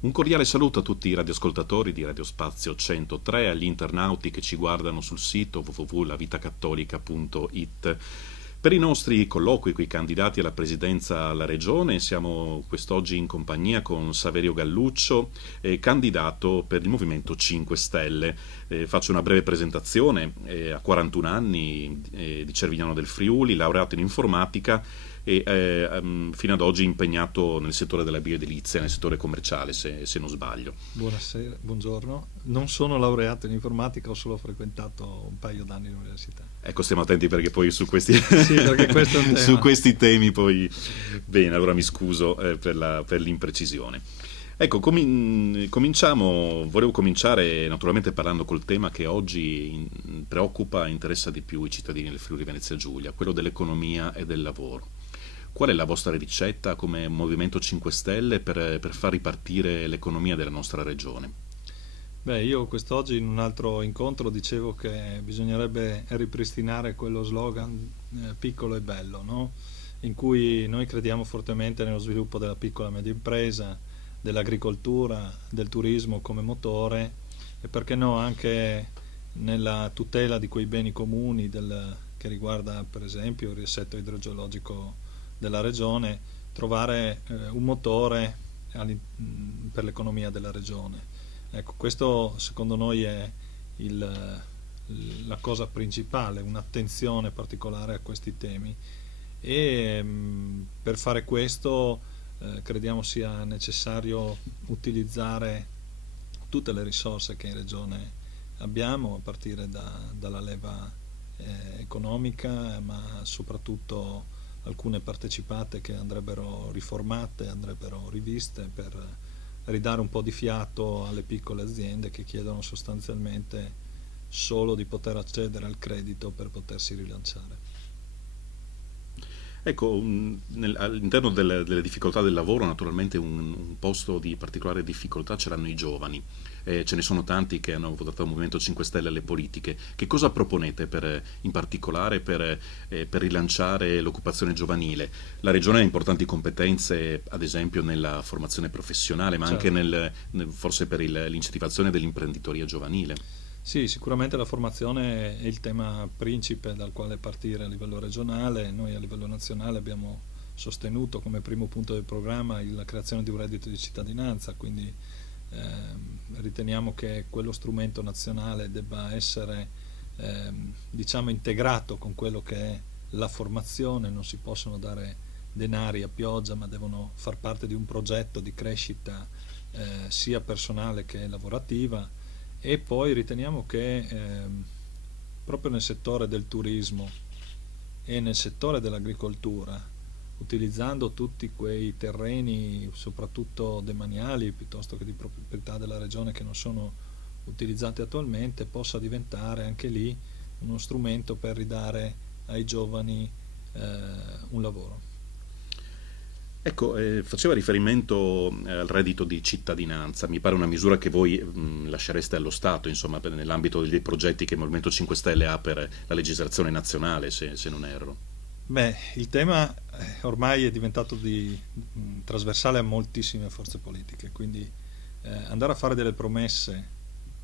Un cordiale saluto a tutti i radioascoltatori di Radio Spazio 103, agli internauti che ci guardano sul sito www.lavitacattolica.it. Per i nostri colloqui con i candidati alla presidenza alla regione siamo quest'oggi in compagnia con Saverio Galluccio, candidato per il Movimento 5 Stelle. Faccio una breve presentazione: ha 41 anni, di Cervignano del Friuli, laureato in informatica e fino ad oggi impegnato nel settore della bioedilizia, nel settore commerciale, se non sbaglio. Buonasera, buongiorno. Non sono laureato in informatica, ho solo frequentato un paio d'anni all'università. Ecco, stiamo attenti perché poi su questi, sì, perché questo è un tema. Su questi temi poi... Bene, allora mi scuso per l'imprecisione. Ecco, volevo cominciare naturalmente parlando col tema che oggi preoccupa e interessa di più i cittadini del Friuli Venezia Giulia, quello dell'economia e del lavoro. Qual è la vostra ricetta come Movimento 5 Stelle per far ripartire l'economia della nostra regione? Beh, io quest'oggi in un altro incontro dicevo che bisognerebbe ripristinare quello slogan piccolo e bello, no? In cui noi crediamo fortemente nello sviluppo della piccola e media impresa, dell'agricoltura, del turismo come motore e perché no anche nella tutela di quei beni comuni che riguarda per esempio il riassetto idrogeologico della regione, trovare un motore per l'economia della regione. Ecco, questo secondo noi è la cosa principale, un'attenzione particolare a questi temi e per fare questo crediamo sia necessario utilizzare tutte le risorse che in regione abbiamo, a partire dalla leva economica, ma soprattutto alcune partecipate che andrebbero riformate, andrebbero riviste per ridare un po' di fiato alle piccole aziende che chiedono sostanzialmente solo di poter accedere al credito per potersi rilanciare. Ecco, all'interno delle difficoltà del lavoro naturalmente un posto di particolare difficoltà ce l'hanno i giovani. Ce ne sono tanti che hanno votato il Movimento 5 Stelle alle politiche. Che cosa proponete in particolare per rilanciare l'occupazione giovanile? La Regione ha importanti competenze, ad esempio nella formazione professionale, ma certo, anche forse per l'incentivazione dell'imprenditoria giovanile. Sì, sicuramente la formazione è il tema principe dal quale partire a livello regionale. Noi a livello nazionale abbiamo sostenuto come primo punto del programma la creazione di un reddito di cittadinanza, quindi riteniamo che quello strumento nazionale debba essere diciamo integrato con quello che è la formazione. Non si possono dare denari a pioggia, ma devono far parte di un progetto di crescita sia personale che lavorativa. E poi riteniamo che proprio nel settore del turismo e nel settore dell'agricoltura, utilizzando tutti quei terreni soprattutto demaniali piuttosto che di proprietà della regione che non sono utilizzati attualmente, possa diventare anche lì uno strumento per ridare ai giovani un lavoro. Ecco, faceva riferimento al reddito di cittadinanza, mi pare una misura che voi lascereste allo Stato, insomma, nell'ambito dei progetti che il Movimento 5 Stelle ha per la legislazione nazionale, se non erro. Beh, il tema ormai è diventato trasversale a moltissime forze politiche, quindi andare a fare delle promesse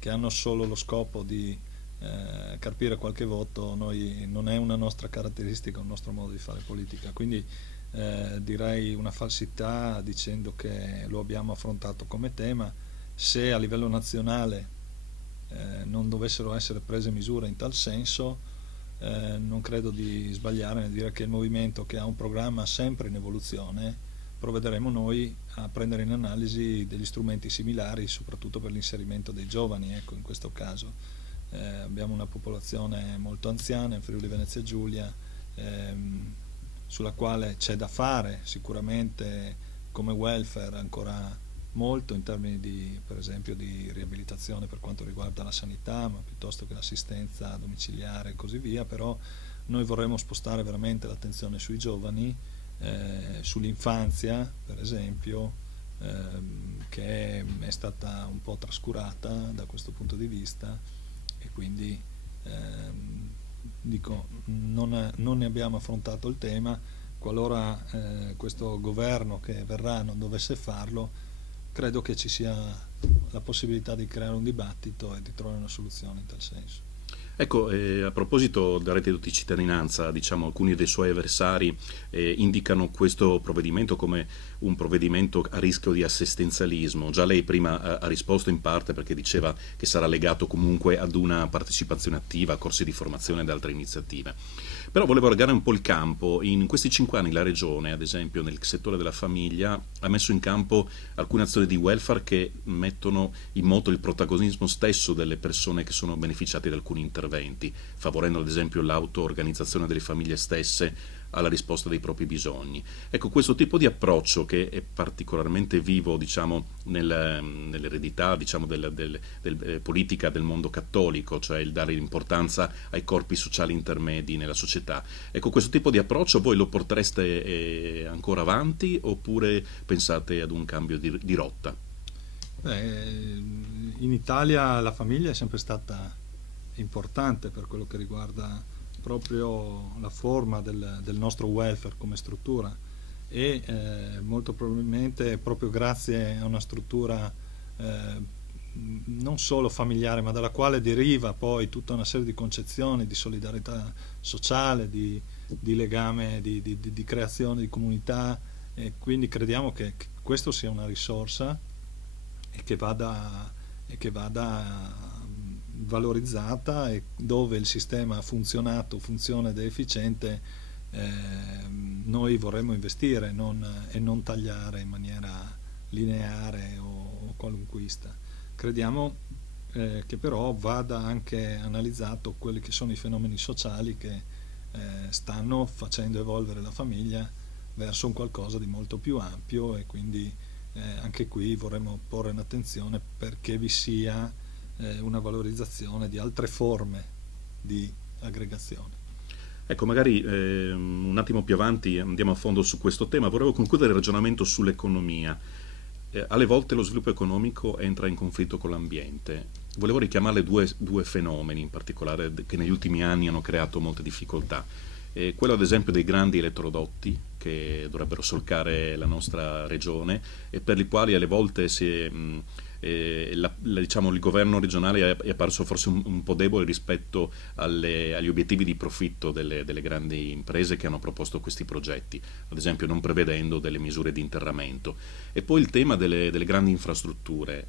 che hanno solo lo scopo di carpire qualche voto non è una nostra caratteristica, un nostro modo di fare politica, quindi direi una falsità dicendo che lo abbiamo affrontato come tema. Se a livello nazionale non dovessero essere prese misure in tal senso, non credo di sbagliare nel dire che il movimento, che ha un programma sempre in evoluzione, provvederemo noi a prendere in analisi degli strumenti similari, soprattutto per l'inserimento dei giovani. Ecco, in questo caso abbiamo una popolazione molto anziana in Friuli Venezia Giulia, sulla quale c'è da fare sicuramente come welfare ancora molto in termini per esempio di riabilitazione per quanto riguarda la sanità, ma piuttosto che l'assistenza domiciliare e così via. Però noi vorremmo spostare veramente l'attenzione sui giovani, sull'infanzia per esempio, che è stata un po' trascurata da questo punto di vista, e quindi dico, non ne abbiamo affrontato il tema. Qualora questo governo che verrà non dovesse farlo, credo che ci sia la possibilità di creare un dibattito e di trovare una soluzione in tal senso. Ecco, a proposito del reddito di cittadinanza, diciamo, alcuni dei suoi avversari indicano questo provvedimento come un provvedimento a rischio di assistenzialismo. Già lei prima ha risposto in parte perché diceva che sarà legato comunque ad una partecipazione attiva a corsi di formazione ed altre iniziative. Però volevo allargare un po' il campo. In questi 5 anni la Regione, ad esempio nel settore della famiglia, ha messo in campo alcune azioni di welfare che mettono in moto il protagonismo stesso delle persone che sono beneficiate da alcuni interventi, favorendo ad esempio l'auto-organizzazione delle famiglie stesse alla risposta dei propri bisogni. Ecco, questo tipo di approccio che è particolarmente vivo, diciamo, nell'eredità, diciamo, politica del mondo cattolico, cioè il dare l'importanza ai corpi sociali intermedi nella società. Ecco, questo tipo di approccio voi lo portereste ancora avanti oppure pensate ad un cambio di rotta? In Italia la famiglia è sempre stata importante per quello che riguarda proprio la forma del nostro welfare come struttura e molto probabilmente proprio grazie a una struttura non solo familiare, ma dalla quale deriva poi tutta una serie di concezioni di solidarietà sociale, di legame, di creazione di comunità, e quindi crediamo che questo sia una risorsa e che vada valorizzata, e dove il sistema ha funzionato, funziona ed è efficiente, noi vorremmo investire e non tagliare in maniera lineare o qualunquista. Crediamo che però vada anche analizzato quelli che sono i fenomeni sociali che stanno facendo evolvere la famiglia verso un qualcosa di molto più ampio, e quindi anche qui vorremmo porre un'attenzione perché vi sia una valorizzazione di altre forme di aggregazione. Ecco, magari un attimo più avanti andiamo a fondo su questo tema. Volevo concludere il ragionamento sull'economia. Alle volte lo sviluppo economico entra in conflitto con l'ambiente. Volevo richiamare due fenomeni in particolare che negli ultimi anni hanno creato molte difficoltà. Quello ad esempio dei grandi elettrodotti che dovrebbero solcare la nostra regione e per i quali alle volte diciamo, il governo regionale è apparso forse un po' debole rispetto agli obiettivi di profitto delle grandi imprese che hanno proposto questi progetti, ad esempio non prevedendo delle misure di interramento. E poi il tema delle grandi infrastrutture.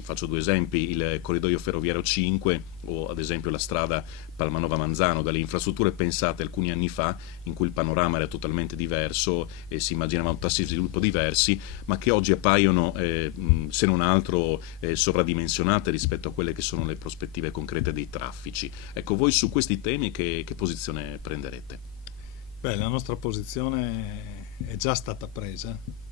Faccio 2 esempi: il corridoio ferroviario 5 o ad esempio la strada Palmanova-Manzano, dalle infrastrutture pensate alcuni anni fa in cui il panorama era totalmente diverso e si immaginavano tassi di sviluppo diversi, ma che oggi appaiono se non altro sovradimensionate rispetto a quelle che sono le prospettive concrete dei traffici. Ecco, voi su questi temi che posizione prenderete? La nostra posizione è già stata presa.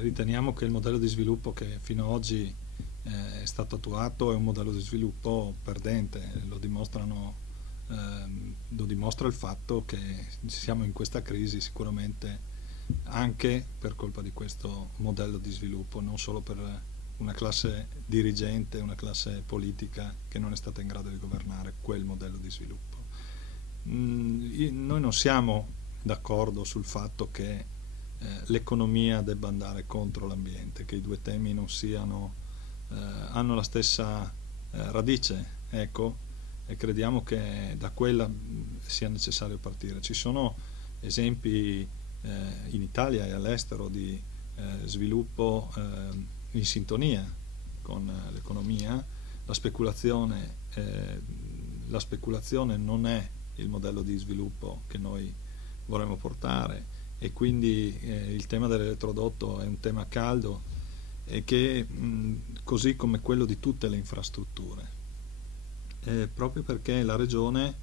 Riteniamo che il modello di sviluppo che fino ad oggi è stato attuato è un modello di sviluppo perdente. Lo dimostra il fatto che siamo in questa crisi sicuramente anche per colpa di questo modello di sviluppo, non solo per una classe dirigente, una classe politica che non è stata in grado di governare quel modello di sviluppo. Noi non siamo d'accordo sul fatto che l'economia debba andare contro l'ambiente, che i due temi non hanno la stessa radice, ecco, e crediamo che da quella sia necessario partire. Ci sono esempi in Italia e all'estero di sviluppo in sintonia con l'economia. La speculazione non è il modello di sviluppo che noi vorremmo portare, e quindi il tema dell'elettrodotto è un tema caldo e che così come quello di tutte le infrastrutture, proprio perché la Regione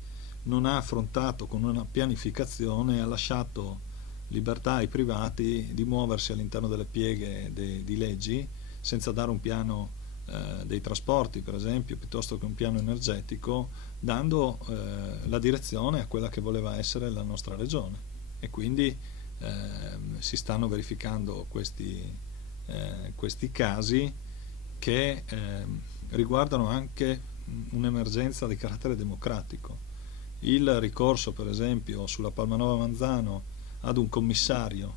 non ha affrontato con una pianificazione, ha lasciato libertà ai privati di muoversi all'interno delle pieghe di leggi senza dare un piano dei trasporti, per esempio, piuttosto che un piano energetico, dando la direzione a quella che voleva essere la nostra regione. E quindi si stanno verificando questi casi che riguardano anche un'emergenza di carattere democratico. Il ricorso, per esempio, sulla Palmanova Manzano ad un commissario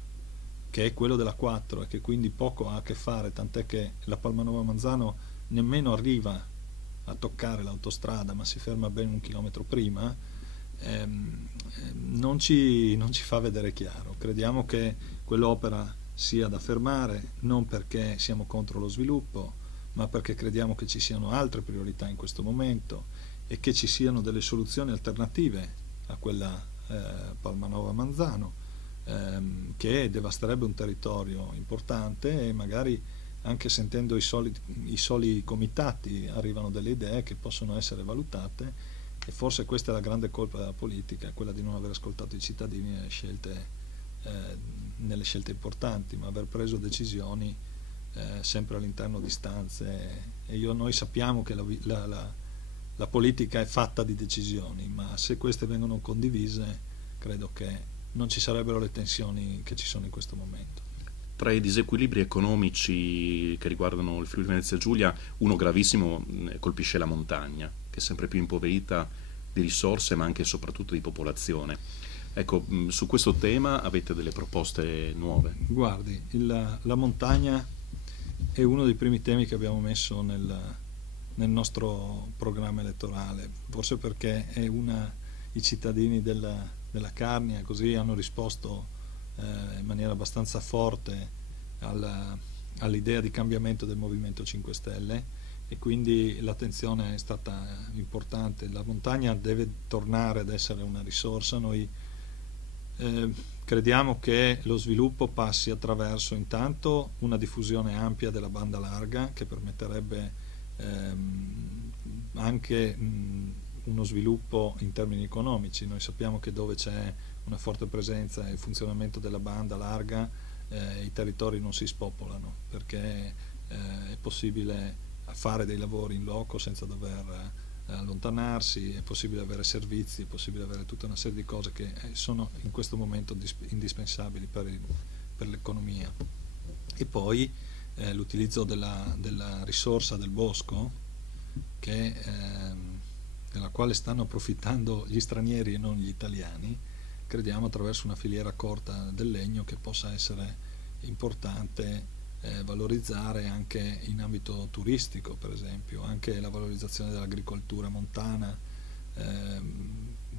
che è quello della 4 e che quindi poco ha a che fare, tant'è che la Palmanova Manzano nemmeno arriva a toccare l'autostrada ma si ferma ben 1 chilometro prima, non ci fa vedere chiaro. Crediamo che quell'opera sia da fermare, non perché siamo contro lo sviluppo, ma perché crediamo che ci siano altre priorità in questo momento e che ci siano delle soluzioni alternative a quella Palmanova Manzano, che devasterebbe un territorio importante, e magari anche sentendo i soli comitati arrivano delle idee che possono essere valutate, e forse questa è la grande colpa della politica, quella di non aver ascoltato i cittadini nelle scelte importanti, ma aver preso decisioni sempre all'interno di stanze. E noi sappiamo che la politica è fatta di decisioni, ma se queste vengono condivise credo che non ci sarebbero le tensioni che ci sono in questo momento. Tra i disequilibri economici che riguardano il Friuli Venezia Giulia, uno gravissimo colpisce la montagna, che è sempre più impoverita di risorse ma anche e soprattutto di popolazione. Ecco, su questo tema avete delle proposte nuove? Guardi, la montagna è uno dei primi temi che abbiamo messo nel nostro programma elettorale, forse perché i cittadini della Carnia così hanno risposto in maniera abbastanza forte all'idea di cambiamento del Movimento 5 Stelle, e quindi l'attenzione è stata importante. La montagna deve tornare ad essere una risorsa. Noi crediamo che lo sviluppo passi attraverso intanto una diffusione ampia della banda larga, che permetterebbe anche uno sviluppo in termini economici. Noi sappiamo che dove c'è una forte presenza e funzionamento della banda larga, i territori non si spopolano, perché è possibile fare dei lavori in loco senza dover allontanarsi, è possibile avere servizi, è possibile avere tutta una serie di cose che sono in questo momento indispensabili per l'economia. E poi l'utilizzo della risorsa del bosco, della quale stanno approfittando gli stranieri e non gli italiani, crediamo attraverso una filiera corta del legno che possa essere importante valorizzare anche in ambito turistico, per esempio, anche la valorizzazione dell'agricoltura montana,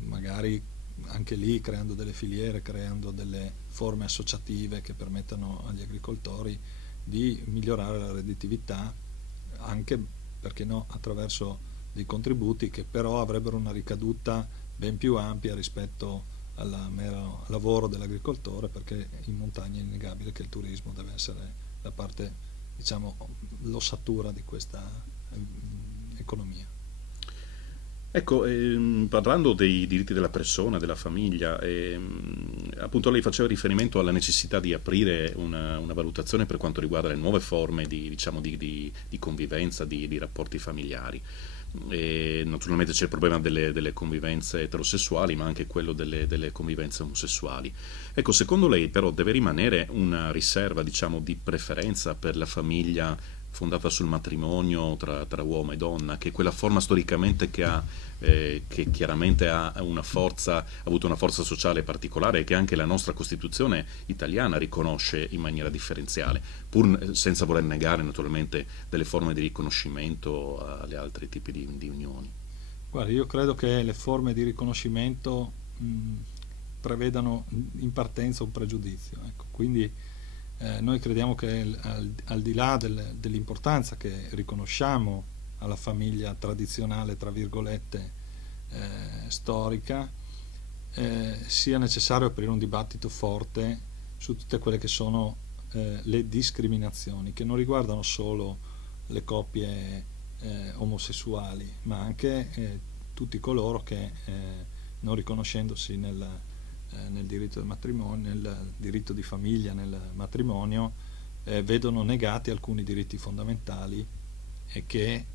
magari anche lì creando delle filiere, creando delle forme associative che permettano agli agricoltori di migliorare la redditività, anche, perché no, attraverso dei contributi che però avrebbero una ricaduta ben più ampia rispetto al mero lavoro dell'agricoltore, perché in montagna è innegabile che il turismo deve essere la parte, diciamo, l'ossatura di questa economia. Ecco, parlando dei diritti della persona, della famiglia, appunto lei faceva riferimento alla necessità di aprire una valutazione per quanto riguarda le nuove forme di convivenza, di rapporti familiari. E naturalmente c'è il problema delle convivenze eterosessuali, ma anche quello delle convivenze omosessuali. Ecco, secondo lei però deve rimanere una riserva, diciamo, di preferenza per la famiglia fondata sul matrimonio tra uomo e donna, che è quella forma storicamente che chiaramente ha avuto una forza sociale particolare, e che anche la nostra Costituzione italiana riconosce in maniera differenziale, pur senza voler negare naturalmente delle forme di riconoscimento agli altri tipi di unioni. Guarda, io credo che le forme di riconoscimento prevedano in partenza un pregiudizio, ecco. Quindi noi crediamo che al di là dell'importanza che riconosciamo alla famiglia tradizionale, tra virgolette, storica, sia necessario aprire un dibattito forte su tutte quelle che sono le discriminazioni, che non riguardano solo le coppie omosessuali, ma anche tutti coloro che non riconoscendosi nel diritto del matrimonio, nel diritto di famiglia, nel matrimonio, vedono negati alcuni diritti fondamentali, e che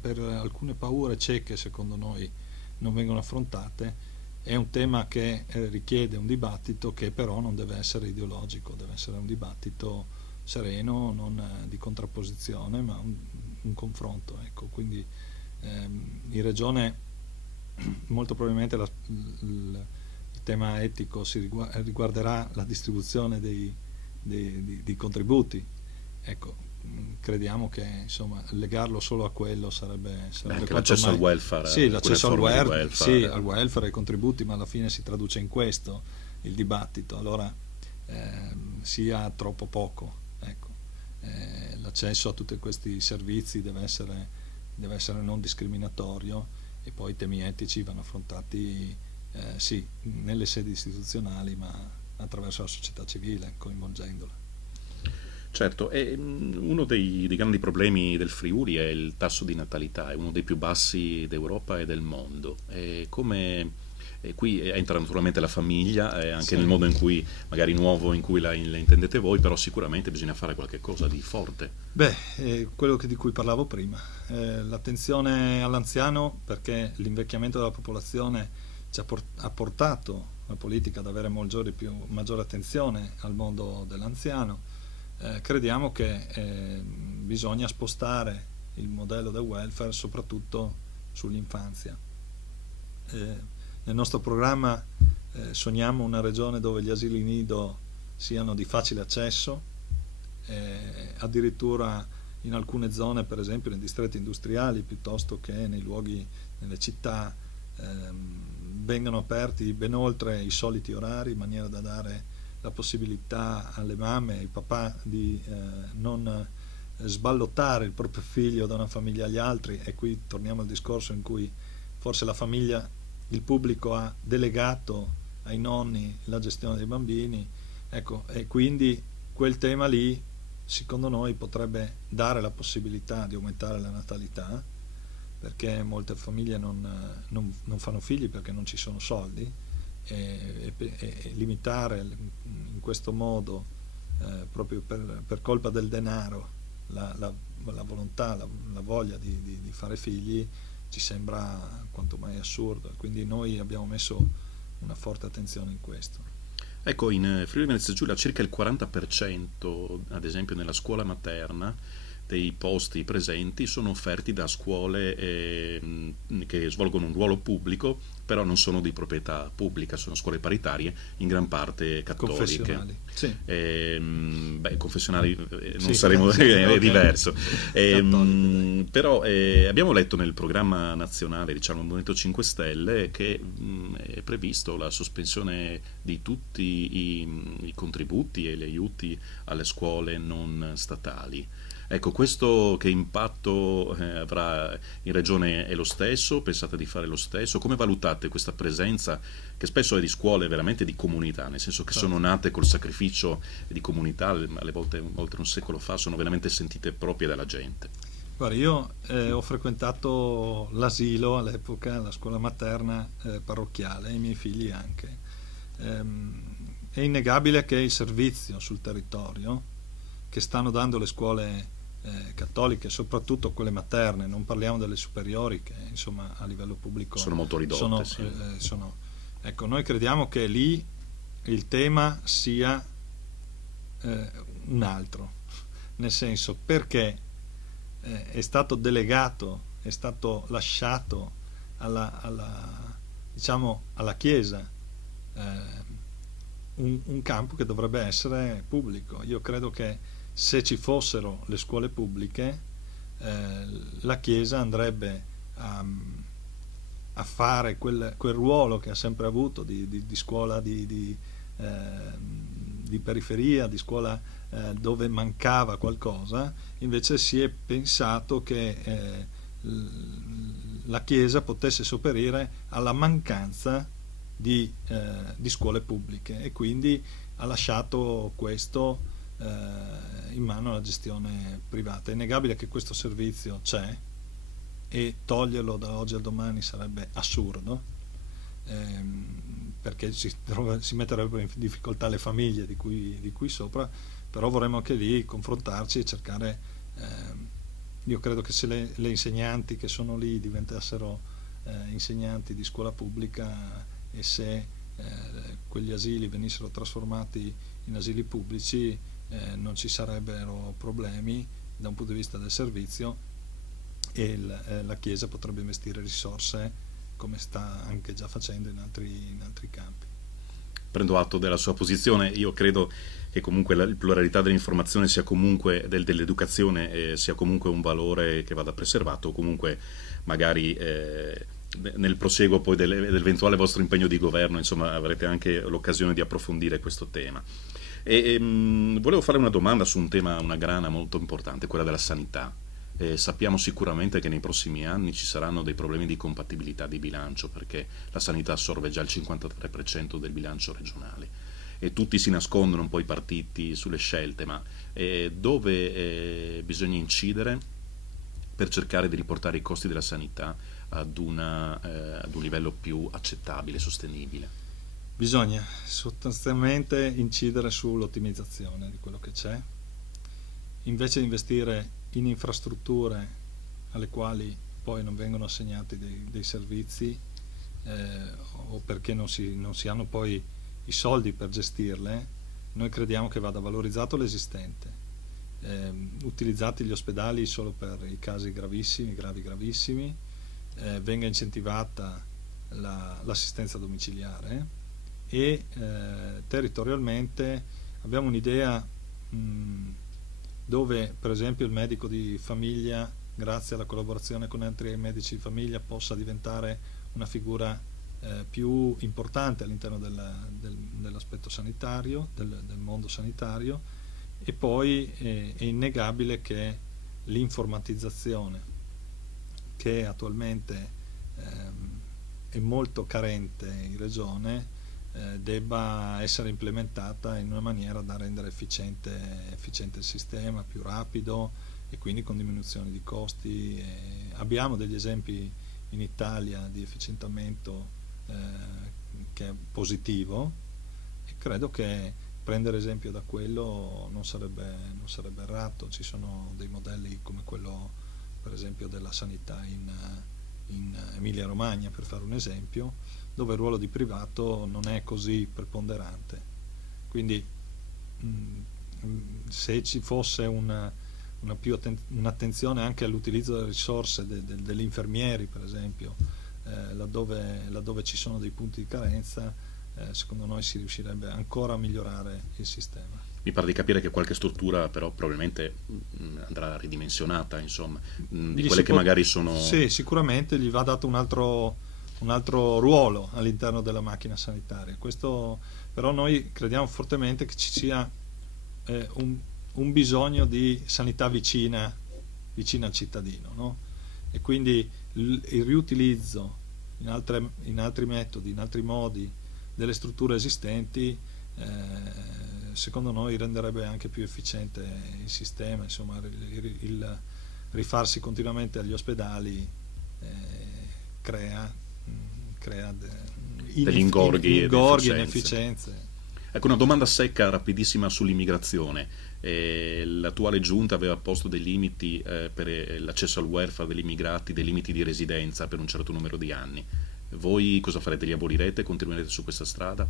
per alcune paure cieche, secondo noi, non vengono affrontate. È un tema che richiede un dibattito che però non deve essere ideologico, deve essere un dibattito sereno, non di contrapposizione, ma un confronto, ecco. Quindi in Regione molto probabilmente il tema etico riguarderà la distribuzione di contributi. Ecco, crediamo che insomma legarlo solo a quello sarebbe anche l'accesso al welfare, sì, l'accesso al welfare, welfare. Sì, al welfare, ai contributi, ma alla fine si traduce in questo il dibattito. Allora sia troppo poco, ecco. L'accesso a tutti questi servizi deve essere non discriminatorio, e poi i temi etici vanno affrontati sì, nelle sedi istituzionali, ma attraverso la società civile, coinvolgendola. Certo, e uno dei grandi problemi del Friuli è il tasso di natalità, è uno dei più bassi d'Europa e del mondo. Qui entra naturalmente la famiglia, anche Sì. nel modo in cui, magari nuovo, in cui la intendete voi, però sicuramente bisogna fare qualche cosa di forte. Quello di cui parlavo prima, l'attenzione all'anziano, perché l'invecchiamento della popolazione ha portato la politica ad avere maggiore attenzione al mondo dell'anziano. Crediamo che bisogna spostare il modello del welfare soprattutto sull'infanzia. Nel nostro programma sogniamo una regione dove gli asili nido siano di facile accesso, addirittura in alcune zone, per esempio nei distretti industriali piuttosto che nei luoghi, nelle città, vengano aperti ben oltre i soliti orari, in maniera da dare la possibilità alle mamme e ai papà di non sballottare il proprio figlio da una famiglia agli altri. E qui torniamo al discorso in cui forse la famiglia, il pubblico, ha delegato ai nonni la gestione dei bambini, ecco, e quindi quel tema lì secondo noi potrebbe dare la possibilità di aumentare la natalità, perché molte famiglie non fanno figli perché non ci sono soldi, e limitare in questo modo, proprio per colpa del denaro, la volontà, la voglia di fare figli, ci sembra quanto mai assurdo. Quindi noi abbiamo messo una forte attenzione in questo. Ecco, in Friuli Venezia Giulia circa il 40%, ad esempio nella scuola materna, dei posti presenti sono offerti da scuole che svolgono un ruolo pubblico, però non sono di proprietà pubblica, sono scuole paritarie, in gran parte cattoliche. Confessionali. Sì. Confessionali non Sì, saremo, sì, è okay. diverso. Però abbiamo letto nel programma nazionale, diciamo, Movimento 5 Stelle, che è previsto la sospensione di tutti i contributi e gli aiuti alle scuole non statali. Ecco, questo che impatto avrà in regione? È lo stesso? Pensate di fare lo stesso? Come valutate questa presenza, che spesso è di scuole veramente di comunità, nel senso che sono nate col sacrificio di comunità, alle volte oltre un secolo fa, sono veramente sentite proprie dalla gente? Guarda, io ho frequentato l'asilo all'epoca, la scuola materna parrocchiale, e i miei figli anche. È innegabile che il servizio sul territorio che stanno dando le scuole cattoliche, soprattutto quelle materne, non parliamo delle superiori che insomma a livello pubblico sono molto ridotte, sì. Ecco, noi crediamo che lì il tema sia un altro, nel senso, perché è stato delegato, è stato lasciato alla Chiesa un campo che dovrebbe essere pubblico. Io credo che se ci fossero le scuole pubbliche, la Chiesa andrebbe a fare quel ruolo che ha sempre avuto di scuola di periferia, di scuola dove mancava qualcosa. Invece si è pensato che la Chiesa potesse sopperire alla mancanza di scuole pubbliche, e quindi ha lasciato questo in mano alla gestione privata. È innegabile che questo servizio c'è, e toglierlo da oggi al domani sarebbe assurdo, perché si metterebbero in difficoltà le famiglie di cui sopra. Però vorremmo anche lì confrontarci e cercare. Io credo che se le insegnanti che sono lì diventassero insegnanti di scuola pubblica, e se quegli asili venissero trasformati in asili pubblici, non ci sarebbero problemi da un punto di vista del servizio, e la Chiesa potrebbe investire risorse, come sta anche già facendo in altri campi. prendo atto della sua posizione. Io credo che comunque la pluralità dell'informazione sia comunque, dell'educazione sia comunque un valore che vada preservato, o comunque magari nel prosieguo poi dell'eventuale vostro impegno di governo, insomma, avrete anche l'occasione di approfondire questo tema. Volevo fare una domanda su un tema, una grana molto importante, quella della sanità. Sappiamo sicuramente che nei prossimi anni ci saranno dei problemi di compatibilità di bilancio, perché la sanità assorbe già il 53% del bilancio regionale e tutti si nascondono un po' i partiti sulle scelte, ma dove bisogna incidere per cercare di riportare i costi della sanità ad un livello più accettabile, sostenibile? Bisogna sostanzialmente incidere sull'ottimizzazione di quello che c'è, invece di investire in infrastrutture alle quali poi non vengono assegnati dei servizi o perché non si hanno poi i soldi per gestirle. Noi crediamo che vada valorizzato l'esistente, utilizzati gli ospedali solo per i casi gravissimi, gravissimi, venga incentivata l'assistenza domiciliare e territorialmente abbiamo un'idea dove per esempio il medico di famiglia, grazie alla collaborazione con altri medici di famiglia, possa diventare una figura più importante all'interno dell'aspetto sanitario, del mondo sanitario. E poi è innegabile che l'informatizzazione, che attualmente è molto carente in regione, debba essere implementata in una maniera da rendere efficiente il sistema, più rapido e quindi con diminuzione di costi. Abbiamo degli esempi in Italia di efficientamento che è positivo, e credo che prendere esempio da quello non sarebbe errato. Ci sono dei modelli come quello per esempio della sanità in Emilia Romagna, per fare un esempio, dove il ruolo di privato non è così preponderante. Quindi se ci fosse un'attenzione anche all'utilizzo delle risorse degli infermieri, per esempio, laddove ci sono dei punti di carenza, secondo noi si riuscirebbe ancora a migliorare il sistema. Mi pare di capire che qualche struttura però probabilmente andrà ridimensionata, insomma, di quelle che magari sono... Sì, sicuramente gli va dato un altro ruolo all'interno della macchina sanitaria. Questo, però noi crediamo fortemente che ci sia un bisogno di sanità vicina al cittadino, no? E quindi il riutilizzo in altri metodi, in altri modi delle strutture esistenti, secondo noi renderebbe anche più efficiente il sistema. Insomma, il rifarsi continuamente agli ospedali crea degli ingorghi ed inefficienze. Ecco, una domanda secca, rapidissima, sull'immigrazione. L'attuale giunta aveva posto dei limiti per l'accesso al welfare degli immigrati, dei limiti di residenza per un certo numero di anni. Voi cosa farete? Li abolirete? Continuerete su questa strada?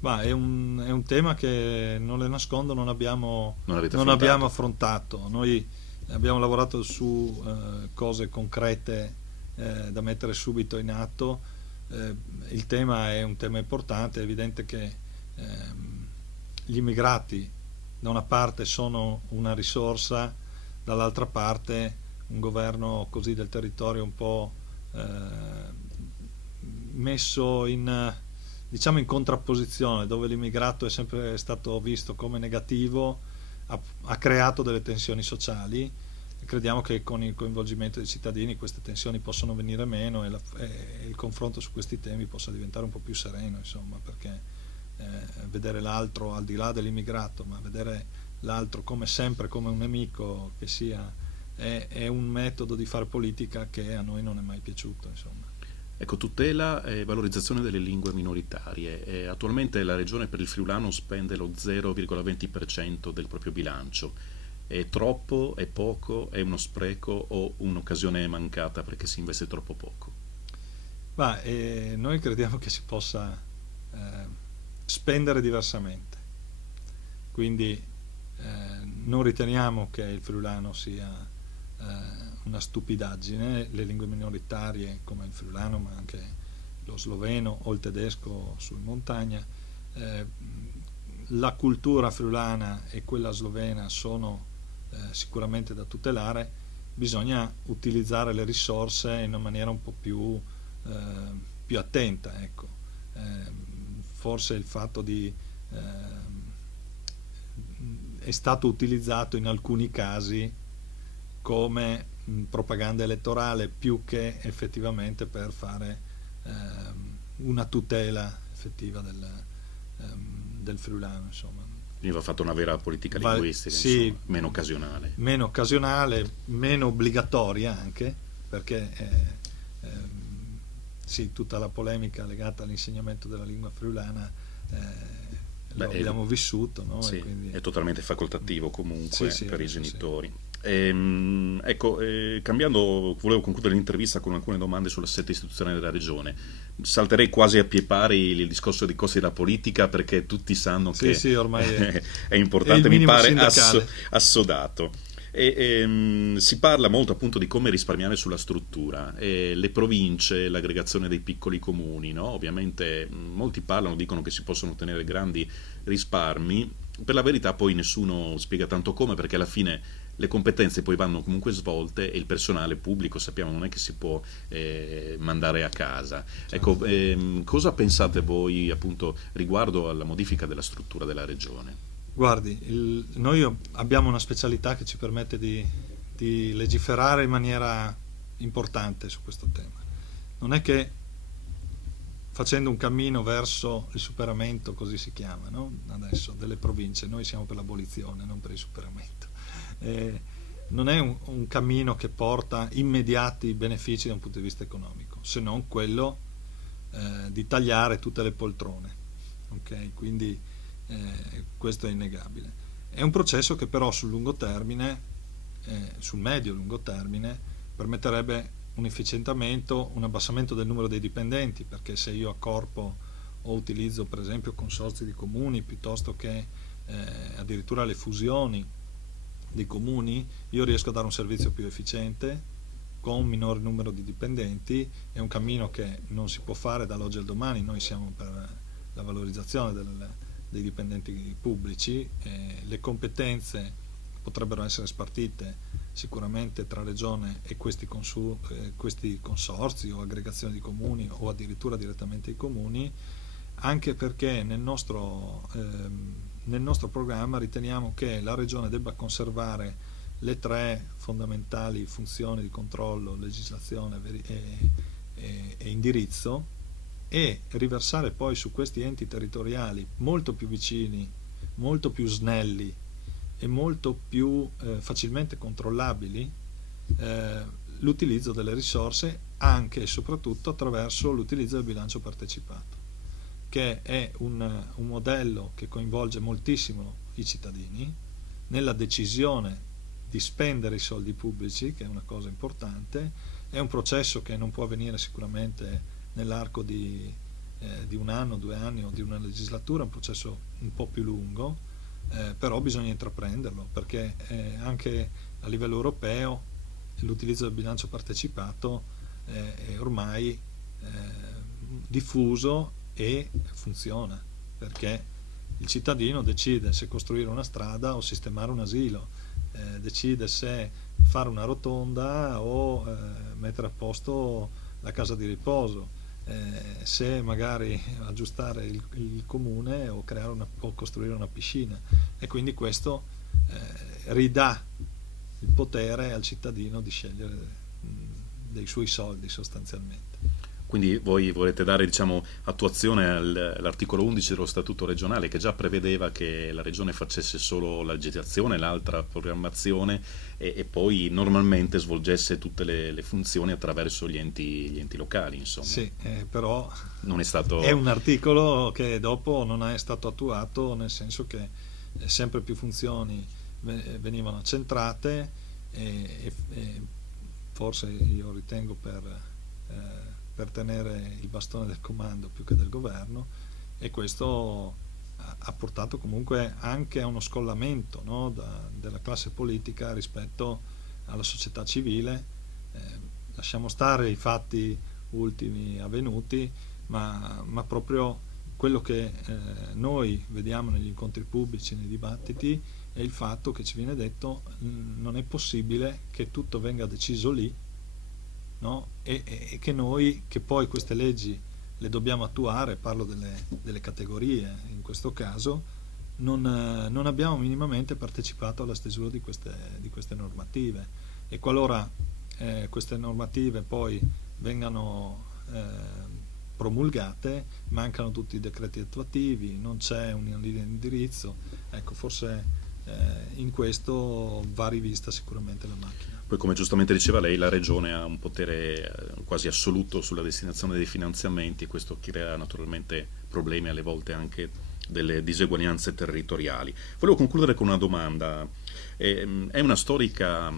È un tema che, non le nascondo, non abbiamo affrontato. Noi abbiamo lavorato su cose concrete da mettere subito in atto. Il tema è un tema importante. È evidente che gli immigrati da una parte sono una risorsa, dall'altra parte un governo così del territorio un po' messo in contrapposizione, dove l'immigrato è sempre stato visto come negativo, ha creato delle tensioni sociali. Crediamo che con il coinvolgimento dei cittadini queste tensioni possano venire meno e il confronto su questi temi possa diventare un po' più sereno, insomma, perché vedere l'altro, al di là dell'immigrato, ma vedere l'altro sempre come un nemico che sia, è un metodo di fare politica che a noi non è mai piaciuto, insomma. Ecco, tutela e valorizzazione delle lingue minoritarie. Attualmente la Regione per il Friulano spende lo 0,20% del proprio bilancio. È troppo? È poco? È uno spreco o un'occasione mancata perché si investe troppo poco? Noi crediamo che si possa spendere diversamente, quindi non riteniamo che il friulano sia una stupidaggine. Le lingue minoritarie come il friulano, ma anche lo sloveno o il tedesco su in montagna, la cultura friulana e quella slovena sono sicuramente da tutelare, bisogna utilizzare le risorse in una maniera un po' più attenta, ecco. Forse il fatto è stato utilizzato in alcuni casi come propaganda elettorale più che effettivamente per fare una tutela effettiva del friulano, insomma. Quindi va fatta una vera politica linguistica, sì, insomma, meno occasionale. Meno occasionale, meno obbligatoria anche, perché sì, tutta la polemica legata all'insegnamento della lingua friulana lo abbiamo vissuto, no? Sì, e quindi... è totalmente facoltativo comunque sì, per i genitori. Sì. Ecco, cambiando, volevo concludere l'intervista con alcune domande sull'assetto istituzionale della regione. Salterei quasi a pie pari il discorso dei costi della politica, perché tutti sanno che sì, ormai è importante, è mi pare sindacale. assodato. Si parla molto appunto di come risparmiare sulla struttura, le province, l'aggregazione dei piccoli comuni, no? Ovviamente molti dicono che si possono ottenere grandi risparmi, per la verità poi nessuno spiega tanto come, perché alla fine le competenze poi vanno comunque svolte e il personale pubblico, sappiamo, non è che si può mandare a casa. Ecco, cosa pensate voi appunto riguardo alla modifica della struttura della regione? Guardi, noi abbiamo una specialità che ci permette di legiferare in maniera importante su questo tema. Non è che facendo un cammino verso il superamento, così si chiama, no? Adesso, delle province, noi siamo per l'abolizione, non per il superamento. Non è un cammino che porta immediati benefici da un punto di vista economico, se non quello di tagliare tutte le poltrone. Okay? Quindi questo è innegabile. È un processo che però sul lungo termine, sul medio-lungo termine, permetterebbe un efficientamento, un abbassamento del numero dei dipendenti, perché se io accorpo o utilizzo per esempio consorzi di comuni piuttosto che addirittura le fusioni di comuni, io riesco a dare un servizio più efficiente con un minore numero di dipendenti. È un cammino che non si può fare dall'oggi al domani. Noi siamo per la valorizzazione dei dipendenti pubblici, le competenze potrebbero essere spartite sicuramente tra regione e questi consorzi o aggregazioni di comuni o addirittura direttamente i comuni, anche perché nel nostro programma riteniamo che la regione debba conservare le tre fondamentali funzioni di controllo, legislazione e indirizzo, e riversare poi su questi enti territoriali molto più vicini, molto più snelli e molto più facilmente controllabili l'utilizzo delle risorse, anche e soprattutto attraverso l'utilizzo del bilancio partecipato, che è un modello che coinvolge moltissimo i cittadini nella decisione di spendere i soldi pubblici, che è una cosa importante. È un processo che non può avvenire sicuramente nell'arco di 1 anno, 2 anni o di una legislatura, è un processo un po' più lungo, però bisogna intraprenderlo, perché anche a livello europeo l'utilizzo del bilancio partecipato è ormai diffuso e funziona, perché il cittadino decide se costruire una strada o sistemare un asilo, decide se fare una rotonda o mettere a posto la casa di riposo, se magari aggiustare il comune o costruire una piscina, e quindi questo ridà il potere al cittadino di scegliere dei suoi soldi sostanzialmente. Quindi voi volete dare, diciamo, attuazione all'articolo 11 dello Statuto regionale, che già prevedeva che la regione facesse solo la legislazione, l'altra programmazione, e poi normalmente svolgesse tutte le funzioni attraverso gli enti locali, insomma. Sì, però non è stato... è un articolo che dopo non è stato attuato, nel senso che sempre più funzioni venivano accentrate e forse io ritengo per tenere il bastone del comando più che del governo, e questo ha portato comunque anche a uno scollamento, no, della classe politica rispetto alla società civile. Lasciamo stare i fatti ultimi avvenuti, ma proprio quello che noi vediamo negli incontri pubblici, nei dibattiti, è il fatto che ci viene detto non è possibile che tutto venga deciso lì, no? E che noi, che poi queste leggi le dobbiamo attuare, parlo delle categorie in questo caso, non abbiamo minimamente partecipato alla stesura di queste normative, e qualora queste normative poi vengano promulgate, mancano tutti i decreti attuativi, non c'è una linea di indirizzo. Ecco, forse in questo va rivista sicuramente la macchina. Poi, come giustamente diceva lei, la Regione ha un potere quasi assoluto sulla destinazione dei finanziamenti, e questo crea naturalmente problemi, alle volte anche delle diseguaglianze territoriali. Volevo concludere con una domanda. È una storica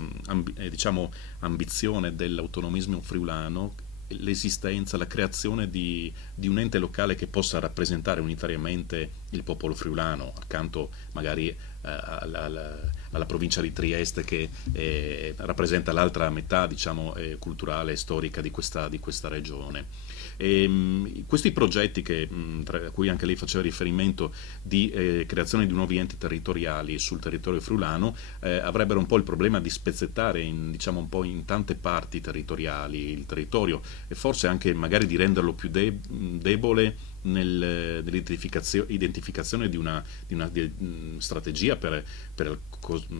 diciamo, ambizione dell'autonomismo friulano l'esistenza, la creazione di un ente locale che possa rappresentare unitariamente il popolo friulano, accanto magari alla provincia di Trieste, che rappresenta l'altra metà, diciamo, culturale e storica di questa regione. Questi progetti a cui anche lei faceva riferimento, di creazione di nuovi enti territoriali sul territorio friulano, avrebbero un po' il problema di spezzettare diciamo un po' in tante parti territoriali il territorio, e forse anche magari di renderlo più debole nell'identificazione di una strategia per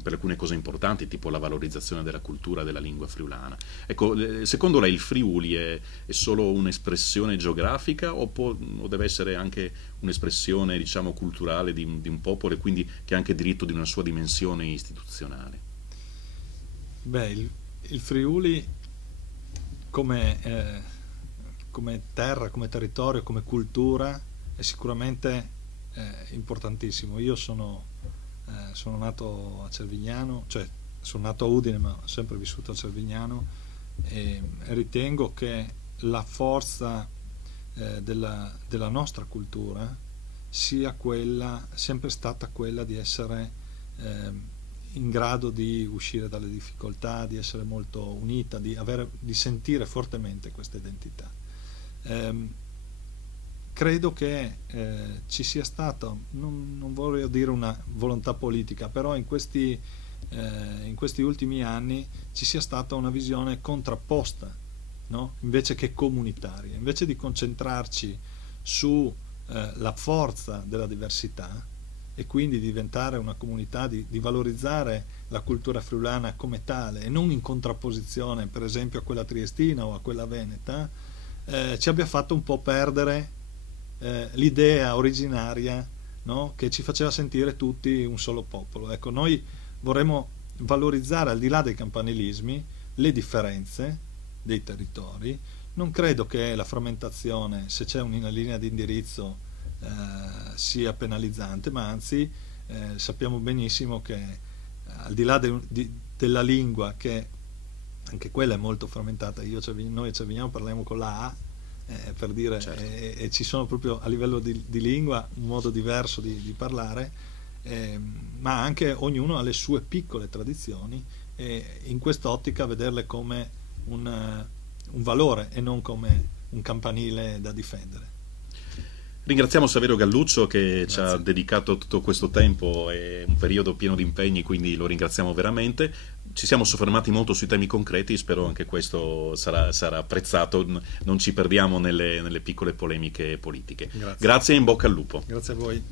alcune cose importanti, tipo la valorizzazione della cultura della lingua friulana. Ecco, secondo lei il Friuli è solo un'espressione geografica, o deve essere anche un'espressione, diciamo, culturale di un popolo, e quindi che ha anche diritto di una sua dimensione istituzionale? Beh, il Friuli come terra, come territorio, come cultura è sicuramente importantissimo. Io sono nato a Cervignano, cioè sono nato a Udine, ma ho sempre vissuto a Cervignano, e ritengo che la forza della nostra cultura sia sempre stata quella di essere in grado di uscire dalle difficoltà, di essere molto unita, di sentire fortemente questa identità. Credo che ci sia stata, non vorrei dire una volontà politica, però in questi ultimi anni ci sia stata una visione contrapposta, no? Invece che comunitaria, invece di concentrarci su la forza della diversità, e quindi diventare una comunità, di valorizzare la cultura friulana come tale, e non in contrapposizione per esempio a quella triestina o a quella veneta, ci abbia fatto un po' perdere l'idea originaria, no? Che ci faceva sentire tutti un solo popolo. Ecco, noi vorremmo valorizzare, al di là dei campanilismi, le differenze dei territori. Non credo che la frammentazione, se c'è una linea di indirizzo, sia penalizzante, ma anzi sappiamo benissimo che al di là della lingua, che anche quella è molto frammentata, noi a Cervignano parliamo con la A, per dire, certo. E ci sono proprio a livello di lingua un modo diverso di parlare, ma anche ognuno ha le sue piccole tradizioni, e in quest'ottica vederle come un valore e non come un campanile da difendere. Ringraziamo Saverio Galluccio, che ci ha dedicato tutto questo tempo, è un periodo pieno di impegni, quindi lo ringraziamo veramente. Ci siamo soffermati molto sui temi concreti, spero anche questo sarà apprezzato, non ci perdiamo nelle piccole polemiche politiche. Grazie e in bocca al lupo. Grazie a voi.